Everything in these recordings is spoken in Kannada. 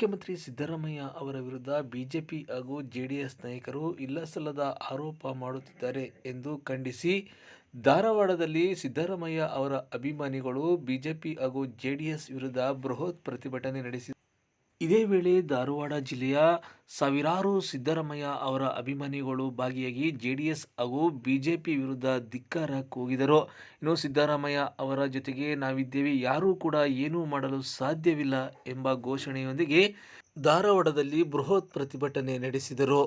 ಮುಖ್ಯಮಂತ್ರಿ ಸಿದ್ದರಾಮಯ್ಯ ಅವರ ವಿರುದ್ಧ ಬಿಜೆಪಿ ಹಾಗೂ ಜೆಡಿಎಸ್ ನಾಯಕರು ಇಲ್ಲಸಲ್ಲದ ಆರೋಪ ಮಾಡುತ್ತಿದ್ದಾರೆ ಎಂದು ಖಂಡಿಸಿ, ಧಾರವಾಡದಲ್ಲಿ ಸಿದ್ದರಾಮಯ್ಯ ಅವರ ಅಭಿಮಾನಿಗಳು ಬಿಜೆಪಿ ಹಾಗೂ ಜೆಡಿಎಸ್ ವಿರುದ್ಧ ಬೃಹತ್ ಪ್ರತಿಭಟನೆ ನಡೆಸಿದರು ಇದೇ ವೇಳೆ ಧಾರವಾಡ ಜಿಲ್ಲೆಯ ಸಾವಿರಾರು ಸಿದ್ದರಾಮಯ್ಯ ಅವರ ಅಭಿಮಾನಿಗಳು ಭಾಗಿಯಾಗಿ ಜೆಡಿಎಸ್ ಹಾಗೂ ಬಿಜೆಪಿ ವಿರುದ್ಧ ಧಿಕ್ಕಾರ ಕೂಗಿದರು. ಇನ್ನು ಸಿದ್ದರಾಮಯ್ಯ ಅವರ ಜೊತೆಗೆ ನಾವಿದ್ದೇವೆ. ಯಾರೂ ಕೂಡ ಏನೂ ಮಾಡಲು ಸಾಧ್ಯವಿಲ್ಲ ಎಂಬ ಘೋಷಣೆಯೊಂದಿಗೆ ಧಾರವಾಡದಲ್ಲಿ ಬೃಹತ್ ಪ್ರತಿಭಟನೆ ನಡೆಸಿದರು.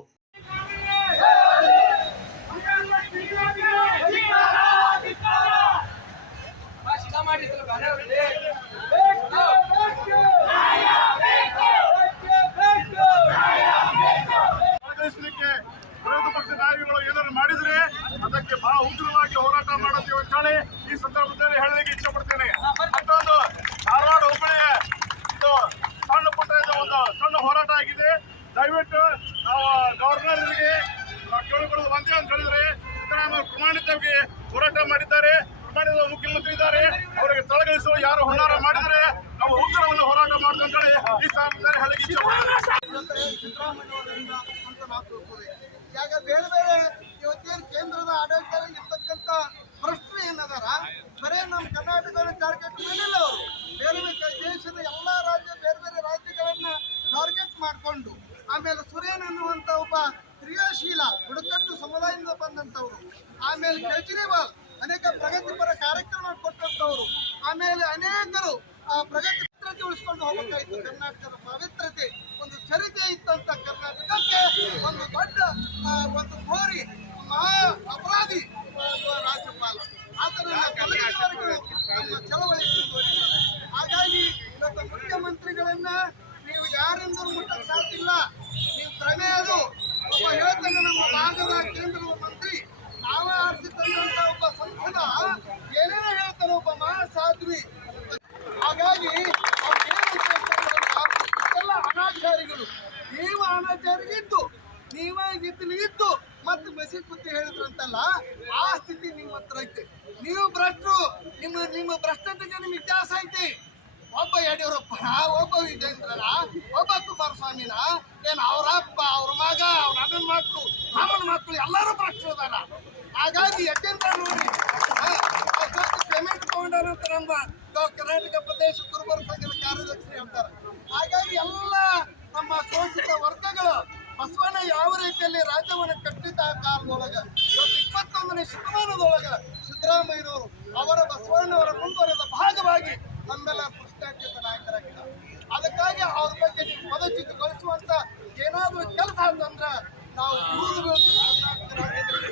ಉಗ್ರವಾಗಿ ಹೋರಾಟ ಮಾಡುತ್ತೇವೆ ಅಂತ ಈ ಸಂದರ್ಭದಲ್ಲಿ ಹೇಳಲಿಕ್ಕೆ ಇಷ್ಟಪಡ್ತೇನೆ. ಮತ್ತೊಂದು ಧಾರವಾಡ ಹುಬ್ಬಳ್ಳಿಯ ಇದು ಸಣ್ಣ ಪುಟ್ಟ ಒಂದು ಸಣ್ಣ ಹೋರಾಟ ಆಗಿದೆ. ದಯವಿಟ್ಟು ನಾವು ಗವರ್ನರ್ಗೆ ಕೇಳಿಕೊಳ್ಳೋದು ಒಂದೇ ಅಂತ ಹೇಳಿದ್ರೆ ಸಿದ್ದರಾಮಯ್ಯ ಪ್ರಮಾಣಿತವಾಗಿ ಹೋರಾಟ ಮಾಡಿದ್ದಾರೆ. ಪ್ರಮಾಣಿತ ಮುಖ್ಯಮಂತ್ರಿ ಇದ್ದಾರೆ. ಅವರಿಗೆ ತಳಗಳಿಸುವ ಯಾರು ಹೋರಾಟ ಮಾಡಿದರೆ ನಾವು ಉಗ್ರವನ್ನು ಹೋರಾಟ ಮಾಡುದು ಅಂತ ಹೇಳಿ ಈ ಸಂದರ್ಭದಲ್ಲಿ ಇಷ್ಟಪಡ್ತೇನೆ ಸಿದ್ದರಾಮಯ್ಯವರಿಂದ ಅಂತ ನಾವು ತಿಳ್ಕೊಳ್ಳಿ ಈಗ ಬೇರೆ ಬೇರೆ ಇವತ್ತೇನು ಕೇಂದ್ರದ ಆಡಳಿತದಲ್ಲಿ ಇರ್ತಕ್ಕಂಥ ಏನದಾರ, ಬರೇ ನಮ್ಮ ಕರ್ನಾಟಕದ ಟಾರ್ಗೆಟ್ ಮಾಡಿಲ್ಲ ಅವರು. ಬೇರೆ ಬೇರೆ ದೇಶದ ಎಲ್ಲಾ ರಾಜ್ಯ ಬೇರೆ ಬೇರೆ ರಾಜ್ಯಗಳನ್ನ ಟಾರ್ಗೆಟ್ ಮಾಡಿಕೊಂಡು, ಆಮೇಲೆ ಸುರೇನ್ ಅನ್ನುವಂತ ಒಬ್ಬ ಕ್ರಿಯಾಶೀಲ, ಬುಡಕಟ್ಟು ಸಮುದಾಯದಿಂದ ಬಂದಂಥವ್ರು. ಆಮೇಲೆ ಕೇಜ್ರಿವಾಲ್, ಅನೇಕ ಪ್ರಗತಿಪರ ಕಾರ್ಯಕ್ರಮ ಕೊಟ್ಟಂಥವ್ರು. ಆಮೇಲೆ ಅನೇಕರು ಆ ಪ್ರಗತಿ ಉಳಿಸ್ಕೊಂಡು ಹೋಗಬೇಕಾಯ್ತು ಕರ್ನಾಟಕದ ಪವಿತ್ರತೆ ಒಂದು ಚರಿತೆ ತೊಲಗಿಸುವವರೆಗೂ ನಮ್ಮ ಚಳವಳಿ ಹಾಗಾಗಿ ಇವತ್ತು ಮುಖ್ಯಮಂತ್ರಿಗಳನ್ನ ನೀವು ಯಾರಿಂದಲೂ ಮುಟ್ಟಕ್ಕೆ ಸಾಧ್ಯ ನೀವು ಭ್ರಮೆ ಅದು ಒಬ್ಬ ಹೇಳ್ತಾನೆ ನಮ್ಮ ಭಾಗದ ಕೇಂದ್ರ ಮಂತ್ರಿ, ನಾವೇ ಆರಿಸಿ ತಂದಂತ ಒಬ್ಬ ಸಂಸದ, ಏನೇನೋ ಹೇಳ್ತಾನೆ ಒಬ್ಬ ಮಹಾಸಾಧ್ವಿ. ಹಾಗಾಗಿ ಎಲ್ಲ ಅನಾಚಾರಿಗಳು. ನೀವು ಅನಾಚಾರಿಗಿದ್ದು ನೀವೇ ಇದ್ದು ಮತ್ತೆ ಮಸೀದ್ ಕುತ್ತಿ ಹೇಳಿದ್ರಂತಲ್ಲ ಆ ಸ್ಥಿತಿ ನಿಮ್ಮ ಹತ್ರ ಐತೆ. ನೀವು ಭ್ರಷ್ಟರು, ನಿಮ್ಮ ನಿಮ್ಮ ಭ್ರಷ್ಟತೆಗೆ ನಿಮ್ಗೆ ಇತಿಹಾಸ ಐತಿ. ಒಬ್ಬ ಯಡಿಯೂರಪ್ಪನ ಒಬ್ಬ ವಿಜೇಂದ್ರನ ಒಬ್ಬ ಕುಮಾರಸ್ವಾಮಿನ, ಏನ್ ಅವ್ರ ಅಪ್ಪ, ಅವ್ರ ಮಗ, ಅವ್ರ ಅಣ್ಣನ ಮಕ್ಕಳು ಮಾಮನ ಮಕ್ಕಳು ಎಲ್ಲರೂ ಭ್ರಷ್ಟರು ಅದಾರ. ಹಾಗಾಗಿ ಯಾಕೆಂದ್ರೆ ನೋಡಿ ಪೇಮೆಂಟ್ ತಗೊಂಡ ನಂತರ ನಮ್ಮ ಕರ್ನಾಟಕ ಪ್ರದೇಶ ಕುರುಬರ ಸಂಘದ ಕಾರ್ಯದರ್ಶಿ ಹೇಳ್ತಾರೆ ಹಾಗಾಗಿ ಎಲ್ಲ ಯಾವ ರೀತಿಯಲ್ಲಿ ರಾಜ್ಯವನ್ನು ಕಟ್ಟಿದ ಕಾಲದೊಳಗ, ಇವತ್ತು ಇಪ್ಪತ್ತೊಂದನೇ ಶತಮಾನದೊಳಗ ಸಿದ್ದರಾಮಯ್ಯನವರು ಅವರ ಬಸವಣ್ಣವರ ಮುಂದುವರೆದ ಭಾಗವಾಗಿ ನಮ್ಮೆಲ್ಲ ಪುಷ್ಟಾಚಿತ ನಾಯಕರಾಗಿದ್ದಾರೆ. ಅದಕ್ಕಾಗಿ ಅವ್ರ ಬಗ್ಗೆ ನೀವು ಪದಚ್ಯುತಿಗೊಳಿಸುವಂತ ಏನಾದರೂ ಕೆಲಸ ಅಂತಂದ್ರೆ ನಾವು ಕರ್ನಾಟಕ ರಾಜ್ಯದಲ್ಲಿ